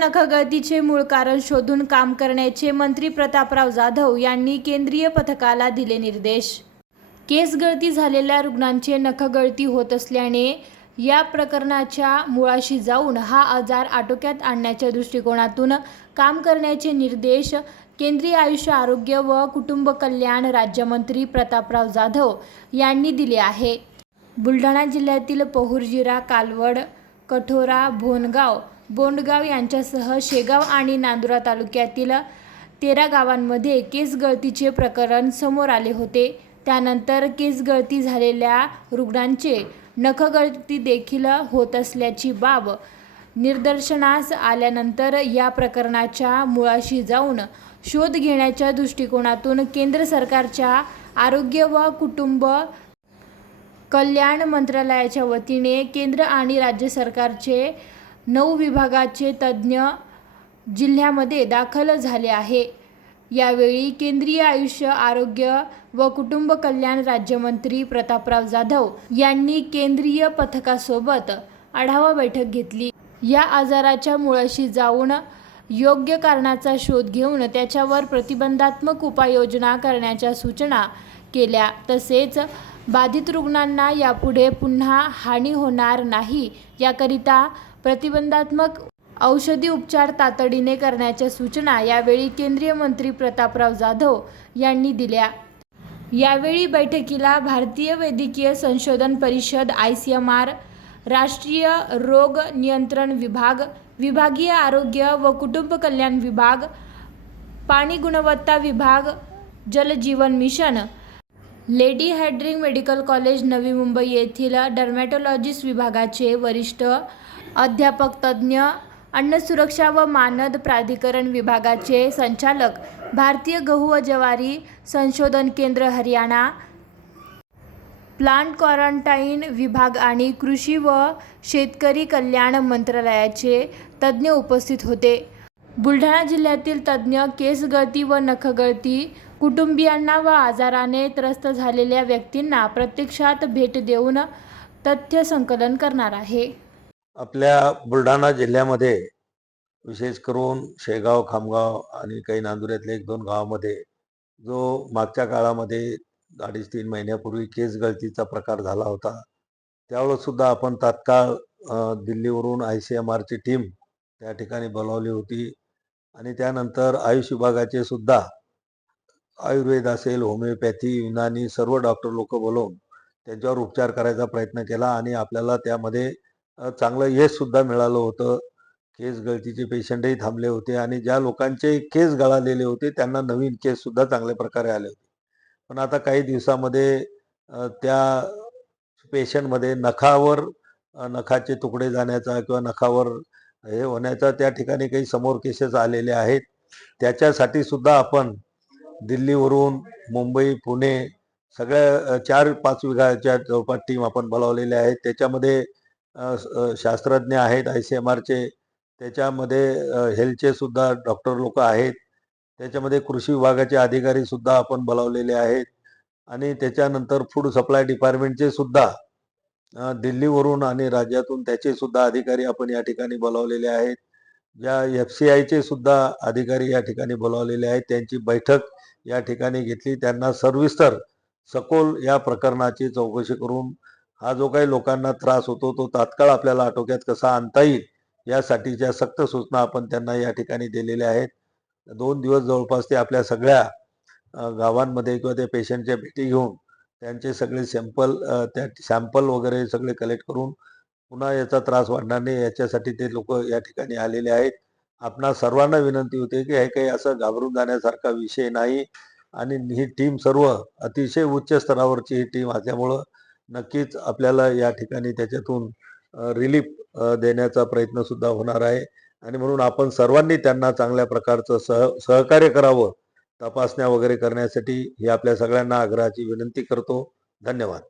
नखगळतीचे मूळ कारण शोधून काम करण्याचे मंत्री प्रतापराव जाधव यांनी केंद्रीय पथकाला दिले निर्देश. केस गळती झालेल्या रुग्णांचे नखगळती होत असल्याने या प्रकरणाच्या मुळाशी जाऊन हा आजार आटोक्यात आणण्याच्या दृष्टिकोनातून काम करण्याचे निर्देश केंद्रीय आयुष्य आरोग्य व कुटुंब कल्याण राज्यमंत्री प्रतापराव जाधव यांनी दिले आहे. बुलढाणा जिल्ह्यातील पहुरजिरा कालवड कठोरा भोनगाव बोंडगाव यांच्यासह शेगाव आणि नांदुरा तालुक्यातील तेरा गावांमध्ये केस गळतीचे प्रकरण समोर आले होते. त्यानंतर केस गळती झालेल्या रुग्णांचे नखगळती देखील होत असल्याची बाब निदर्शनास आल्यानंतर या प्रकरणाच्या मुळाशी जाऊन शोध घेण्याच्या दृष्टिकोनातून केंद्र सरकारच्या आरोग्य व कुटुंब कल्याण मंत्रालयाच्या वतीने केंद्र आणि राज्य सरकारचे नऊ विभागाचे तज्ज्ञ जिल्ह्यामध्ये दाखल झाले आहे. यावेळी केंद्रीय आयुष्य आरोग्य व कुटुंब कल्याण राज्यमंत्री प्रतापराव जाधव यांनी केंद्रीय पथकासोबत आढावा बैठक घेतली. या आजाराच्या मुळाशी जाऊन योग्य कारणाचा शोध घेऊन त्याच्यावर प्रतिबंधात्मक उपाययोजना करण्याच्या सूचना केल्या. तसेच बाधित रुग्णांना यापुढे पुन्हा हानी होणार नाही. याकरिता प्रतिबंधात्मक औषधी उपचार तातडीने करण्याच्या सूचना यावेळी केंद्रीय मंत्री प्रतापराव जाधव यांनी दिल्या. यावेळी बैठकीला भारतीय वैद्यकीय संशोधन परिषद आय सी एम आर राष्ट्रीय रोग नियंत्रण विभाग विभागीय आरोग्य व कुटुंब कल्याण विभाग पाणी गुणवत्ता विभाग जलजीवन मिशन लेडी हॅड्रिंग मेडिकल कॉलेज नवी मुंबई येथील डर्मॅटोलॉजिस्ट विभागाचे वरिष्ठ अध्यापक तज्ज्ञ अन्न सुरक्षा व मानद प्राधिकरण विभागाचे संचालक भारतीय गहू व ज्वारी संशोधन केंद्र हरियाणा प्लांट क्वारंटाईन विभाग आणि कृषी व शेतकरी कल्याण मंत्रालयाचे तज्ज्ञ उपस्थित होते. बुलढाणा जिल्ह्यातील तज्ज्ञ केसगळती व नखगळती कुटुंबियांना व आजाराने त्रस्त झालेल्या व्यक्तींना प्रत्यक्षात भेट देऊन तथ्य संकलन करणार आहे. आपल्या बुलढाणा जिल्ह्यामध्ये विशेष करून शेगाव खामगाव आणि काही नांदुऱ्यातल्या एक दोन गावामध्ये जो मागच्या काळामध्ये अडीच तीन महिन्यापूर्वी केस गळतीचा प्रकार झाला होता त्यावेळेस सुद्धा आपण तात्काळ दिल्लीवरून आय सी एम आरची टीम त्या ठिकाणी बोलावली होती आणि त्यानंतर आयुष विभागाचे सुद्धा आयुर्वेद असेल होमिओपॅथी युनानी सर्व डॉक्टर लोक बोलवून त्यांच्यावर उपचार करायचा प्रयत्न केला आणि आपल्याला त्यामध्ये चांगलं यश सुद्धा मिळालं होतं. केस गळतीचे पेशंटही थांबले होते आणि ज्या लोकांचे केस गळालेले होते त्यांना नवीन केस सुद्धा चांगल्या प्रकारे आले होते. पण आता काही दिवसामध्ये त्या पेशंटमध्ये नखावर नखाचे तुकडे जाण्याचा किंवा नखावर हे होण्याचा त्या ठिकाणी काही समोर केसेस आलेले आहेत. त्याच्यासाठी सुद्धा आपण दिल्लीवरून मुंबई पुणे सगळ्या चार पाच विभागाच्या जवळपास टीम आपण बोलावलेल्या आहेत. त्याच्यामध्ये शास्त्रज्ञ आहेत आय सी एम आरचे. त्याच्यामध्ये हेल्थचे सुद्धा डॉक्टर लोक आहेत. त्याच्यामध्ये कृषी विभागाचे अधिकारी सुद्धा आपण बोलावलेले आहेत. आणि त्याच्यानंतर फूड सप्लाय डिपार्टमेंटचे सुद्धा दिल्लीवरून आणि राज्यातून त्याचे सुद्धा अधिकारी आपण या ठिकाणी बोलावलेले आहेत. ज्या एफ सी आयचे सुद्धा अधिकारी या ठिकाणी बोलावलेले आहेत. त्यांची बैठक या ठिकाणी घेतली. त्यांना सर्विस्तर सखोल या प्रकरणाची चौकशी करून हा जो काही लोकांना त्रास होतो तो तात्काळ आपल्याला आटोक्यात कसा आणता येईल यासाठीच्या सक्त सूचना आपण त्यांना या ठिकाणी दिलेल्या आहेत. दोन दिवस जवळपास ते आपल्या सगळ्या गावांमध्ये किंवा त्या पेशंटच्या भेटी घेऊन त्यांचे सगळे सॅम्पल त्या सॅम्पल वगैरे सगळे कलेक्ट करून पुन्हा याचा त्रास वाढणार नाही याच्यासाठी ते लोक या ठिकाणी आलेले आहेत. आपणा सर्वांना विनंती होते की हे काही असं घाबरून जाण्यासारखा विषय नाही. आणि ही टीम सर्व अतिशय उच्च स्तरावरची ही टीम असल्यामुळं नक्कीच आपल्याला या ठिकाणी त्याच्यातून रिलीफ देण्याचा प्रयत्न सुद्धा होणार आहे. आणि म्हणून आपण सर्वांनी त्यांना चांगल्या प्रकारचं सह सहकार्य करावं तपासण्या वगैरे करण्यासाठी ही आपल्या सगळ्यांना आग्रहाची विनंती करतो. धन्यवाद.